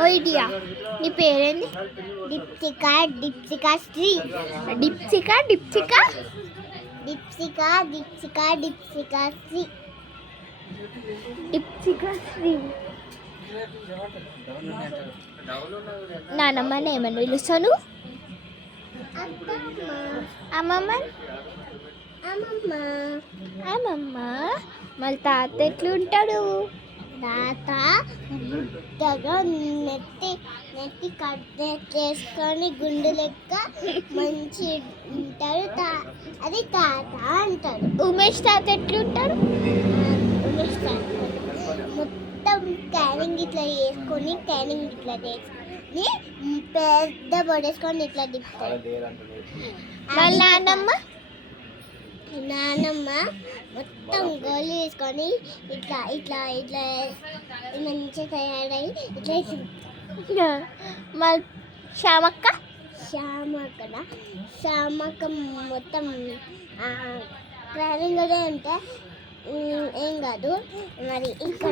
ఓ India, నీ పేరేంది? డిప్సికా డిప్సికా శ్రీ. డిప్సికా డిప్సికా డిప్సికా డిప్సికా డిప్సికా శ్రీ. డిప్సికా శ్రీ. నానమ్మని ఏమని పిలుస్తాను? అమ్మమ్మ. అమ్మమ్మ అమ్మమ్మ. మళ్ళీ తాత ఎట్లుంటాడు? తాత బుట్టగా నెత్తి నెత్తి కట్ చేసుకొని గుండు లెక్క మంచి ఉంటాడు. అది తాత అంటాడు. ఉమేష్ తాత ఎట్లుంటాడు? ఉమేష్ తాత మొత్తం క్యారింగ్ ఇట్లా వేసుకొని క్యారింగ్ ఇట్లా చేసుకొని పెద్ద పడేసుకొని ఇట్లా తిప్పుతాడు. మళ్ళీ నాన్నమ్మ నానమ్మ మొత్తం గోళ్ళు వేసుకొని ఇట్లా ఇట్లా ఇట్లా మంచిగా తయారై ఇట్లా. మళ్ళీ శ్యామక్క శ్యామక్క మొత్తం క్యారింగ్ అంటే ఏం కాదు మరి ఇంకా